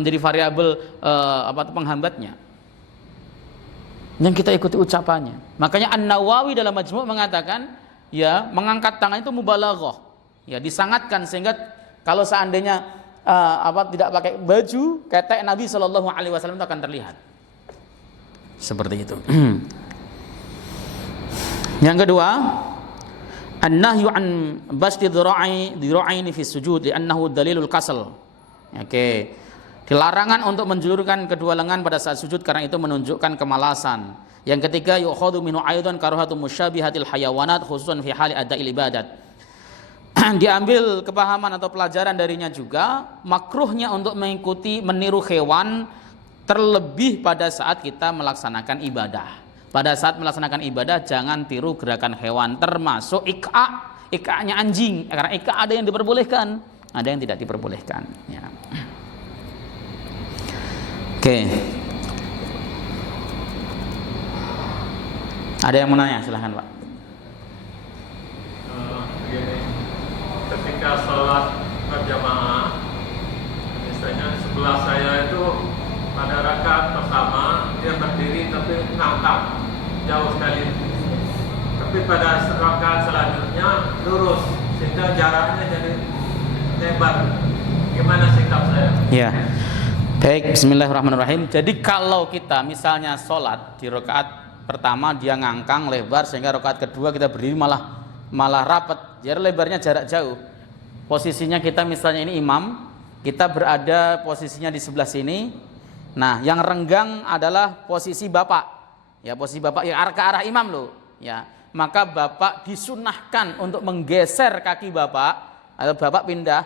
menjadi variabel penghambatnya. Yang kita ikuti ucapannya. Makanya An-Nawawi dalam Majmu' mengatakan, ya mengangkat tangan itu mubalaghah. Ya disangatkan sehingga kalau seandainya tidak pakai baju, ketek Nabi Shallallahu Alaihi Wasallam itu akan terlihat. Seperti itu. Yang kedua, an-nahyu an basti dhira'aini fi sujud li'annahu dalilul kasal. Oke. Dilarangan untuk menjulurkan kedua lengan pada saat sujud karena itu menunjukkan kemalasan. Yang ketiga, yu'khadhu minhu aidan karahatu musyabihatil hayawanat khususan fi hali ada'il ibadat. Diambil kepahaman atau pelajaran darinya juga makruhnya untuk meniru hewan terlebih pada saat kita melaksanakan ibadah. Pada saat melaksanakan ibadah jangan tiru gerakan hewan termasuk ika'nya anjing, karena ika' ada yang diperbolehkan, ada yang tidak diperbolehkan ya. Oke. Ada yang mau nanya? Silahkan Pak. Ketika sholat berjamaah, misalnya sebelah saya itu pada rakaat pertama dia berdiri tapi ngangkat jauh sekali, tapi pada rakaat selanjutnya lurus sehingga jaraknya jadi lebar. Gimana sikap saya? Ya, baik. Bismillahirrahmanirrahim. Jadi kalau kita misalnya sholat di rakaat pertama dia ngangkang lebar sehingga rakaat kedua kita berdiri malah rapat, jadi lebarnya jarak jauh. Posisinya kita misalnya ini imam, kita berada posisinya di sebelah sini. Nah, yang renggang adalah posisi bapak. Ya, posisi bapak yang ke arah imam loh. Ya, maka bapak disunahkan untuk menggeser kaki bapak atau bapak pindah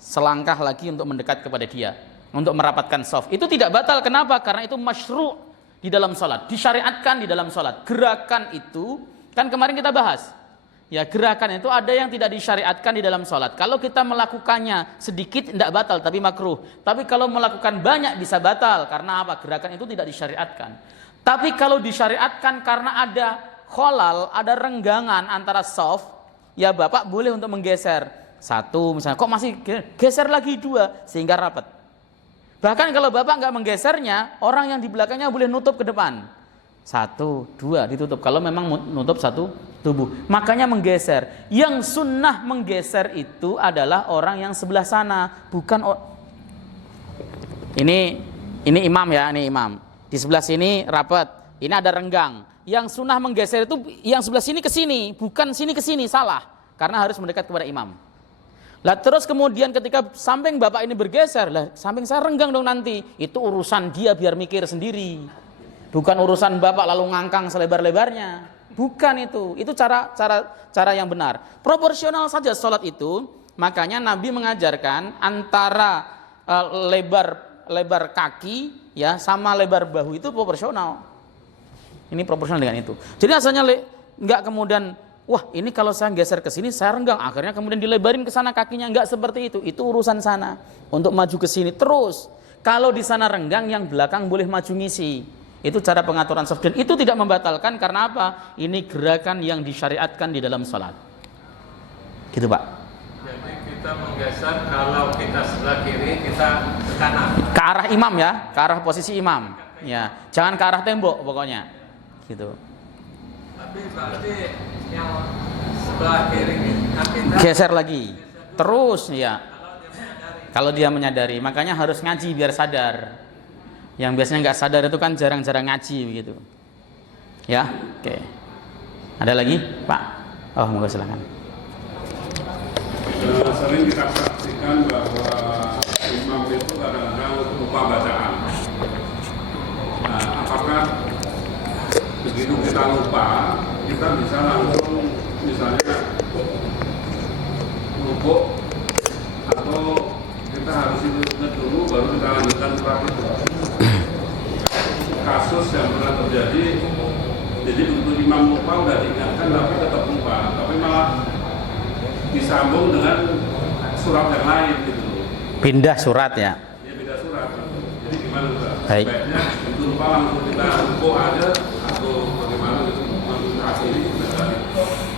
selangkah lagi untuk mendekat kepada dia, untuk merapatkan shaf. Itu tidak batal. Kenapa? Karena itu masyru' di dalam sholat, disyariatkan di dalam sholat. Gerakan itu kan kemarin kita bahas. Ya, gerakan itu ada yang tidak disyariatkan di dalam sholat. Kalau kita melakukannya sedikit tidak batal tapi makruh. Tapi kalau melakukan banyak bisa batal. Karena apa? Gerakan itu tidak disyariatkan. Tapi kalau disyariatkan karena ada kholal, ada renggangan antara shaf, ya bapak boleh untuk menggeser. Satu misalnya, kok masih geser lagi dua sehingga rapat. Bahkan kalau bapak nggak menggesernya, orang yang di belakangnya boleh nutup ke depan. Satu, dua ditutup. Kalau memang nutup satu tubuh, makanya menggeser. Yang sunnah menggeser itu adalah orang yang sebelah sana, bukan ini imam ya, ini imam. Di sebelah sini rapat, ini ada renggang. Yang sunnah menggeser itu yang sebelah sini ke sini, bukan sini ke sini, salah. Karena harus mendekat kepada imam. Lah terus kemudian ketika samping bapak ini bergeser, lah samping saya renggang dong nanti. Itu urusan dia biar mikir sendiri. Bukan urusan bapak lalu ngangkang selebar-lebarnya. Bukan itu. Itu cara yang benar. Proporsional saja sholat itu. Makanya Nabi mengajarkan antara lebar kaki ya sama lebar bahu itu proporsional. Ini proporsional dengan itu. Jadi asalnya nggak kemudian wah ini kalau saya geser ke sini saya renggang, akhirnya kemudian dilebarin ke sana kakinya, nggak seperti itu. Itu urusan sana. Untuk maju ke sini terus. Kalau di sana renggang, yang belakang boleh maju ngisi. Itu cara pengaturan shaf dan itu tidak membatalkan karena apa? Ini gerakan yang disyariatkan di dalam salat. Gitu, Pak. Jadi kita menggeser kalau kita sebelah kiri kita ke kanan. Ke arah imam ya, ke arah posisi imam. Ya, jangan ke arah tembok pokoknya. Gitu. Tapi berarti yang sebelah kiri kita geser lagi. Terus ya. Kalau dia menyadari, makanya harus ngaji biar sadar. Yang biasanya nggak sadar itu kan jarang-jarang ngaji begitu. Ya, oke. Ada lagi, Pak? Oh, monggo silakan. Sering kita saksikan bahwa imam itu kadang-kadang lupa bacaan. Nah, apakah begitu kita lupa, kita bisa langsung misalnya rukuk harus ingat dulu baru kita lanjutkan surat itu. Kasus yang pernah terjadi, jadi untuk imam lupa udah diingatkan tapi tetap lupa, tapi malah disambung dengan surat yang lain gitu. Pindah surat ya. Ya beda surat. Jadi gimana Ustaz? Baik. Sebaiknya itu lupa langsung kita ruko aja atau bagaimana gitu? Akhiri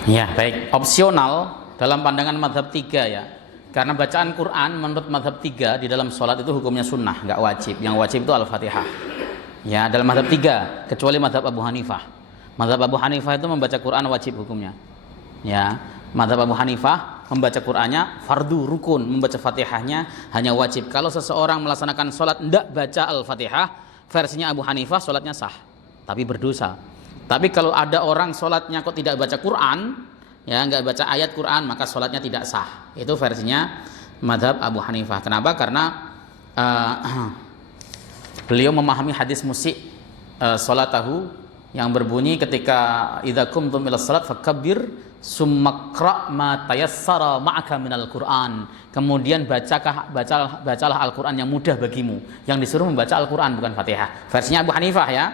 Ya, baik. Opsional dalam pandangan mazhab 3 ya. Karena bacaan Quran menurut mazhab 3 di dalam sholat itu hukumnya sunnah, nggak wajib. Yang wajib itu Al-Fatihah. Ya, dalam mazhab 3, kecuali mazhab Abu Hanifah. Mazhab Abu Hanifah itu membaca Quran wajib hukumnya. Ya, mazhab Abu Hanifah membaca Qurannya fardu rukun, membaca Fatihahnya hanya wajib. Kalau seseorang melaksanakan sholat tidak baca Al-Fatihah, versinya Abu Hanifah sholatnya sah, tapi berdosa. Tapi kalau ada orang sholatnya kok tidak baca Quran, ya nggak baca ayat Quran, maka sholatnya tidak sah. Itu versinya mazhab Abu Hanifah. Kenapa? Karena beliau memahami hadis musyi sholatahu yang berbunyi ketika idza qumtum ila shalat fakabbir summa qra' ma tayassara ma'aka minal Qur'an. Kemudian bacalah Al-Qur'an yang mudah bagimu. Yang disuruh membaca Al-Qur'an bukan Fatihah. Versinya Abu Hanifah ya.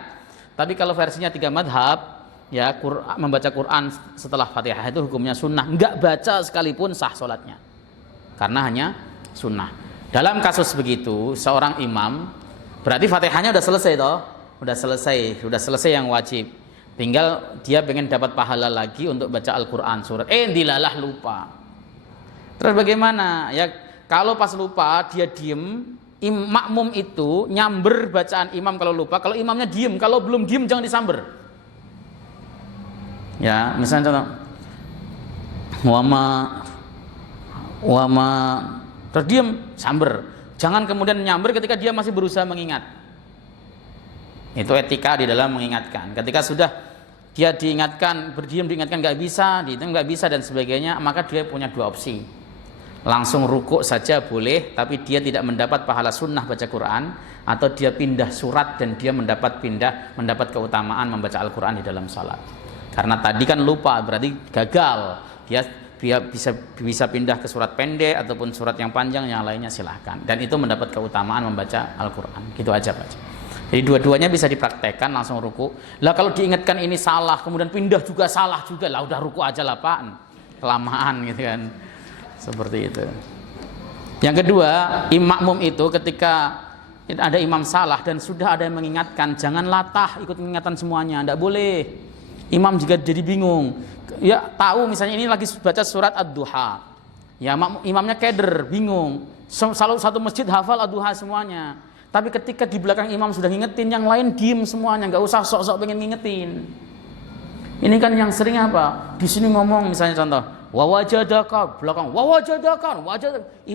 Tapi kalau versinya 3 madhab ya, membaca Quran setelah Fatihah itu hukumnya sunnah, enggak baca sekalipun sah sholatnya karena hanya sunnah. Dalam kasus begitu seorang imam berarti Fatihahnya udah selesai toh, udah selesai yang wajib, tinggal dia pengen dapat pahala lagi untuk baca Al-Quran surat dilalah lupa. Terus bagaimana ya kalau pas lupa dia diem? Makmum itu nyamber bacaan imam kalau lupa, kalau imamnya diem, kalau belum diem jangan disamber. Ya, misalnya contoh wama terus diem, samber. Jangan kemudian nyamber ketika dia masih berusaha mengingat. Itu etika di dalam mengingatkan. Ketika sudah dia diingatkan, berdiam diingatkan nggak bisa, dihitung nggak bisa dan sebagainya, maka dia punya 2 opsi. Langsung rukuk saja boleh, tapi dia tidak mendapat pahala sunnah baca Quran, atau dia pindah surat dan dia mendapat keutamaan membaca Al-Quran di dalam salat. Karena tadi kan lupa, berarti gagal. Dia bisa pindah ke surat pendek ataupun surat yang panjang, yang lainnya silahkan. Dan itu mendapat keutamaan membaca Al-Quran. Gitu aja Pak. Jadi dua-duanya bisa dipraktekkan langsung ruku. Lah kalau diingatkan ini salah, kemudian pindah juga salah juga, lah udah ruku aja lah Pak. Kelamaan gitu kan. Seperti itu. Yang kedua, makmum itu ketika ada imam salah dan sudah ada yang mengingatkan, jangan latah ikut mengingatkan semuanya, tidak boleh. Imam juga jadi bingung. Ya tahu misalnya ini lagi baca surat Ad-Duha. Ya imamnya keder, bingung. Satu masjid hafal Ad-Duha semuanya. Tapi ketika di belakang imam sudah ngingetin, yang lain diem semuanya, nggak usah sok-sok pengen ngingetin. Ini kan yang sering apa? Di sini ngomong misalnya contoh, wawajadaka, belakang wawajadaka,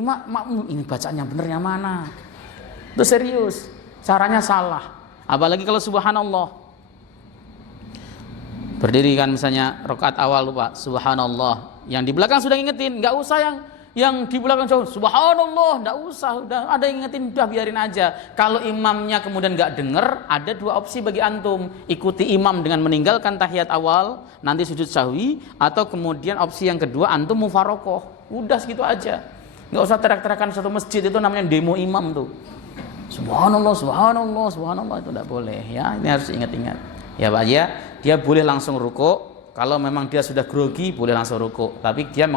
makmum ini bacaannya bener yang mana? Itu serius, caranya salah. Apalagi kalau subhanallah. Berdiri kan misalnya rakaat awal lupa subhanallah, yang di belakang sudah ngingetin, nggak usah yang di belakang jauh subhanallah, nggak usah, udah ada yang ngingetin, udah biarin aja. Kalau imamnya kemudian nggak denger, ada 2 opsi bagi antum: ikuti imam dengan meninggalkan tahiyat awal, nanti sujud sahwi, atau kemudian opsi yang kedua antum mufarokoh. Udah segitu aja, nggak usah teriak-teriakan satu masjid, itu namanya demo imam tuh. Subhanallah, subhanallah, subhanallah, itu tidak boleh ya. Ini harus ingat-ingat ya Pak ya. Dia boleh langsung rukuk. Kalau memang dia sudah grogi boleh langsung rukuk, tapi dia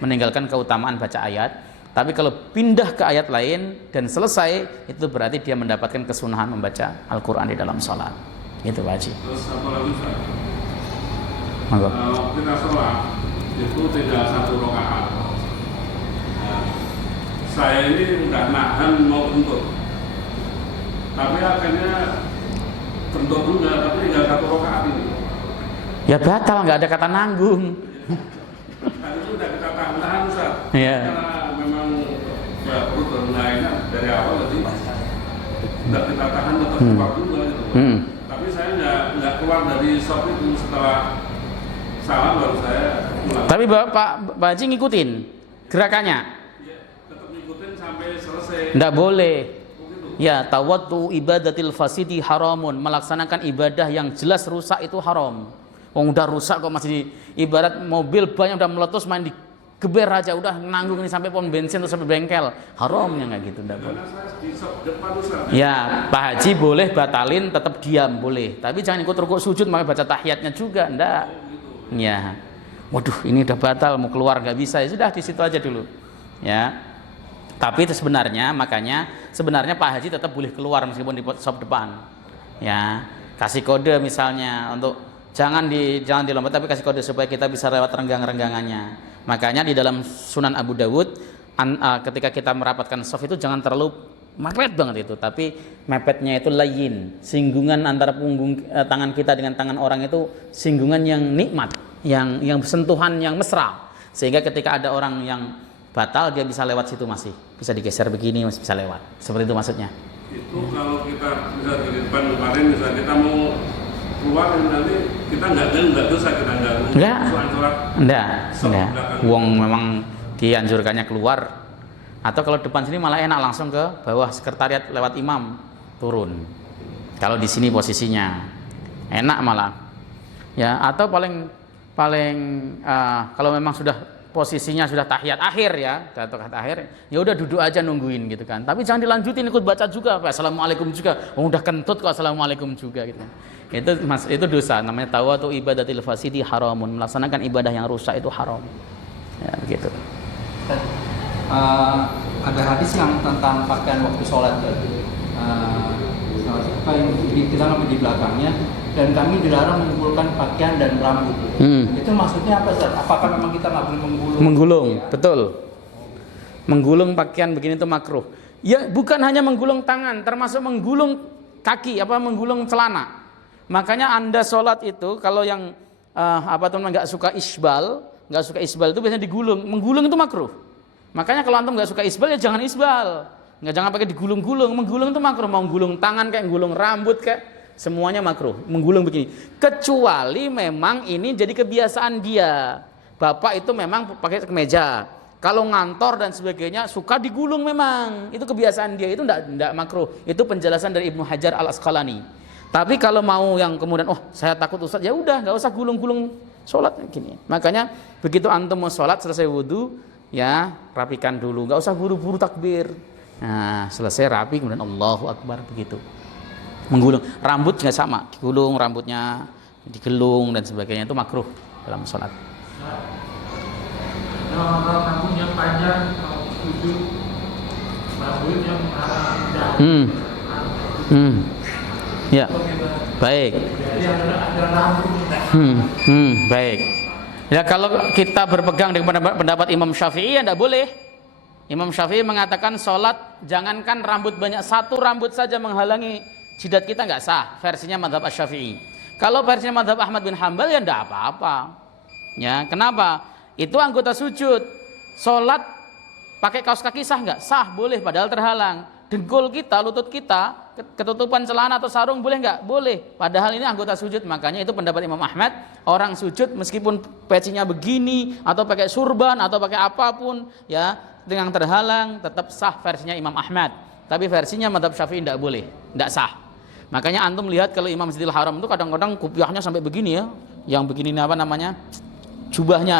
meninggalkan keutamaan baca ayat. Tapi kalau pindah ke ayat lain dan selesai, itu berarti dia mendapatkan kesunahan membaca Al-Quran di dalam sholat. Itu wajib. Terus satu lagi kita sholat itu tidak 1 rakaat. Saya ini udah nahan mau kentut, tapi akhirnya kentut juga, tapi tinggal 1 rakaat ini. Ya batal, nggak ada kata nanggung. Nah, itu udah kita tahan Ustaz. Iya. Karena memang perut dan lainnya dari awal jadi udah kita tahan tetap keluar juga gitu. Tapi saya nggak keluar dari shop itu, setelah salam baru saya pulang. Tapi Pak Haji ngikutin gerakannya? Iya, tetap ngikutin sampai selesai. Nggak boleh. Ya, tawaddu ibadatil fasidi haramun. Melaksanakan ibadah yang jelas rusak itu haram. Udah rusak kok masih ibarat mobil banyak udah meletus main geber aja udah nanggung ini sampai pom bensin atau sampai bengkel. Haramnya nggak gitu, enggak boleh. Karena saya di shop depan Ustaz. Ya, Pak Haji boleh batalin, tetap diam boleh. Tapi jangan ikut rukuk sujud makanya baca tahiyatnya juga, enggak. Ya. Waduh, ini udah batal, mau keluar nggak bisa. Ya sudah di situ aja dulu. Ya. Tapi itu sebenarnya Pak Haji tetap boleh keluar meskipun di shop depan. Ya. Kasih kode misalnya untuk jangan dilompat, tapi kasih kode supaya kita bisa lewat renggang-renggangannya. Makanya di dalam Sunan Abu Dawud ketika kita merapatkan shaf itu jangan terlalu mepet banget itu, tapi mepetnya itu layin, singgungan antara punggung tangan kita dengan tangan orang itu singgungan yang nikmat, yang sentuhan yang mesra, sehingga ketika ada orang yang batal dia bisa lewat situ, masih bisa digeser begini, masih bisa lewat, seperti itu maksudnya. Itu kalau kita bisa di depan kemarin misalnya kita mau keluar nanti kita nggak dosa, kita nggak wong memang dianjurkannya keluar, atau kalau depan sini malah enak langsung ke bawah sekretariat lewat imam turun. Kalau di sini posisinya enak malah, ya. Atau paling kalau memang sudah posisinya sudah tahiyat akhir ya, tahiyat akhir, ya udah duduk aja nungguin gitu kan. Tapi jangan dilanjutin ikut baca juga, assalamualaikum juga. Oh, udah kentut kok assalamualaikum juga gitu. Itu dosa, namanya tawatu ibadatil fasidi haramun, melaksanakan ibadah yang rusak itu haram. Ya begitu. Ada hadis yang tentang pakaian waktu sholat tadi. Kita di belakangnya, dan kami dilarang mengumpulkan pakaian dan rambut. Itu maksudnya apa, Ustaz? Apakah memang kita nggak boleh menggulung? Menggulung, betul. Menggulung pakaian begini itu makruh. Ya, bukan hanya menggulung tangan, termasuk menggulung kaki, menggulung celana. Makanya Anda sholat itu kalau yang teman nggak suka isbal itu biasanya digulung. Menggulung itu makruh. Makanya kalau antum nggak suka isbal ya jangan isbal. Jangan pakai digulung-gulung. Menggulung itu makruh. Mau gulung tangan kayak gulung rambut kayak semuanya makruh. Menggulung begini. Kecuali memang ini jadi kebiasaan dia. Bapak itu memang pakai kemeja. Kalau ngantor dan sebagainya suka digulung memang. Itu kebiasaan dia, itu enggak makruh. Itu penjelasan dari Ibnu Hajar Al-Asqalani. Tapi kalau mau yang kemudian saya takut Ustaz, ya udah enggak usah gulung-gulung sholat gini. Makanya begitu antum mau sholat selesai wudu, ya rapikan dulu. Enggak usah buru-buru takbir. Nah, selesai rapi kemudian Allahu Akbar, begitu. Menggulung rambut juga sama, digulung rambutnya, digelung dan sebagainya, itu makruh dalam sholat. Rambutnya panjang, sujud, rambutnya Ya, baik. Baik. Ya kalau kita berpegang dengan pendapat Imam Syafi'i ya tidak boleh. Imam Syafi'i mengatakan sholat jangankan rambut banyak, satu rambut saja menghalangi jidat kita nggak sah, versinya mazhab Asy-Syafi'i. Kalau versinya mazhab Ahmad bin Hambal ya ndak apa-apa. Ya, kenapa? Itu anggota sujud. Sholat pakai kaos kaki sah nggak? Sah, boleh, padahal terhalang. Dengkul kita, lutut kita, ketutupan celana atau sarung boleh nggak? Boleh. Padahal ini anggota sujud. Makanya itu pendapat Imam Ahmad, orang sujud meskipun pecinya begini atau pakai surban atau pakai apapun ya dengan terhalang tetap sah versinya Imam Ahmad. Tapi versinya mazhab Syafi'i tidak boleh, tidak sah. Makanya antum lihat kalau Imam Masjidil Haram itu kadang-kadang kupiahnya sampai begini ya, yang begini ini apa namanya, jubahnya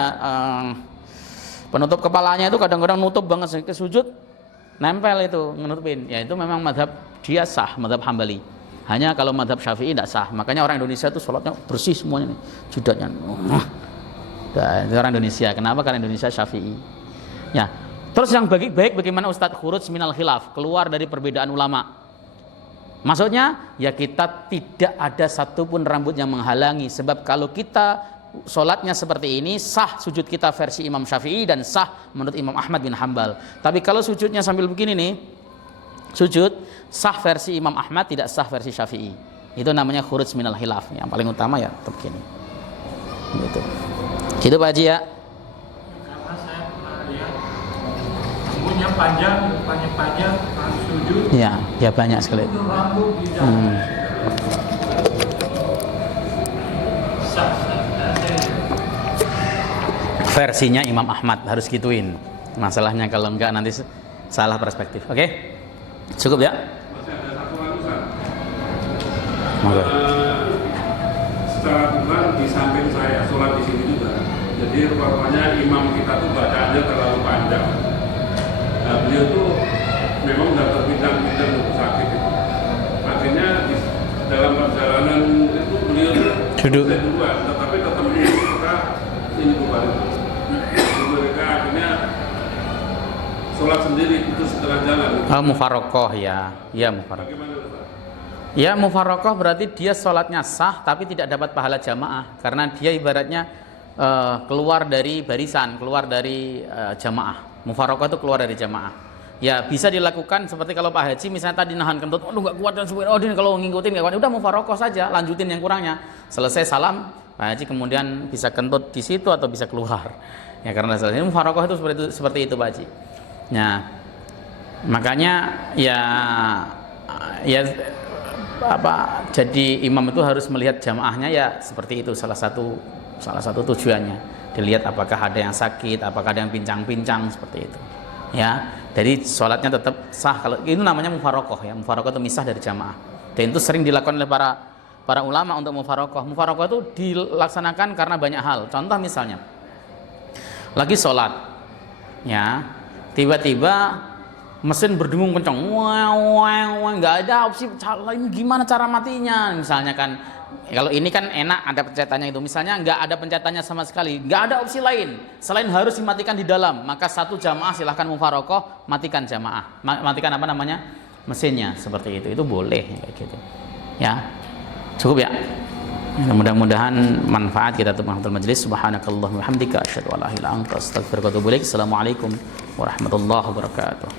penutup kepalanya itu kadang-kadang nutup banget, ke sujud nempel itu menutupin. Ya itu memang mazhab dia sah, mazhab Hambali. Hanya kalau mazhab Syafi'i tidak sah. Makanya orang Indonesia itu sholatnya bersih semuanya nih, judatnya. Itu orang Indonesia. Kenapa? Karena Indonesia Syafi'i. Ya. Terus yang baik bagaimana Ustadz khuruj minal khilaf, keluar dari perbedaan ulama. Maksudnya ya kita tidak ada satupun rambut yang menghalangi, sebab kalau kita sholatnya seperti ini sah sujud kita versi Imam Syafi'i dan sah menurut Imam Ahmad bin Hambal. Tapi kalau sujudnya sambil begini nih, sujud sah versi Imam Ahmad, tidak sah versi Syafi'i. Itu namanya khuruj minal khilaf. Yang paling utama ya tetap begini. Gitu. Gitu Pak Haji ya. Karena saya pernah lihat rambutnya panjang, sujud. Ya banyak sekali. Itu rambut di dalam. Versinya Imam Ahmad harus gituin. Masalahnya kalau enggak nanti salah perspektif. Oke? Cukup ya? Masih ada satu lagi Ustaz. Oke. Secara Tuhan di samping saya sholat di sini juga Jadi rupanya imam kita tuh bacaannya terlalu panjang. Nah, beliau tuh memang udah terbincang-bincang untuk sakit itu. Akhirnya dalam perjalanan itu beliau duduk duluan, tetapi tetap mereka ini bubar itu. Mereka akhirnya sholat sendiri itu setengah jalan. Mufarokoh ya, ya mufarokoh. Bagaimana Ustaz? Ya mufarokoh berarti dia sholatnya sah tapi tidak dapat pahala jamaah karena dia ibaratnya keluar dari barisan, keluar dari jamaah. Mufarokoh itu keluar dari jamaah. Ya bisa dilakukan seperti kalau Pak Haji misalnya tadi nahan kentut, aduh nggak kuat dan sebagainya, oh kalau ngikutin nggak kuat, udah mufarokoh saja, lanjutin yang kurangnya. Selesai salam, Pak Haji kemudian bisa kentut di situ atau bisa keluar. Ya karena selesai mufarokoh itu seperti itu Pak Haji. Nah makanya ya apa jadi imam itu harus melihat jamaahnya ya seperti itu salah satu tujuannya, dilihat apakah ada yang sakit, apakah ada yang pincang-pincang seperti itu ya, jadi sholatnya tetap sah. Kalau itu namanya mufarokoh ya, mufarokoh itu misah dari jamaah dan itu sering dilakukan oleh para ulama untuk mufarokoh. Mufarokoh itu dilaksanakan karena banyak hal. Contoh misalnya lagi sholat ya, tiba-tiba mesin berdengung kencang, nggak ada opsi lain gimana cara matinya. Misalnya kan, kalau ini kan enak ada pencetannya itu. Misalnya nggak ada pencetannya sama sekali, nggak ada opsi lain selain harus dimatikan di dalam. Maka satu jamaah silahkan mufarokoh, matikan jamaah, matikan apa namanya mesinnya seperti itu boleh kayak gitu. Ya cukup ya. Mudah-mudahan manfaat kita untuk menghadiri majlis. Subhanakallahumma wa bihamdika asyhadu an la ilaha illa anta astaghfiruka wa atubu ilaik. Assalamualaikum warahmatullahi wabarakatuh.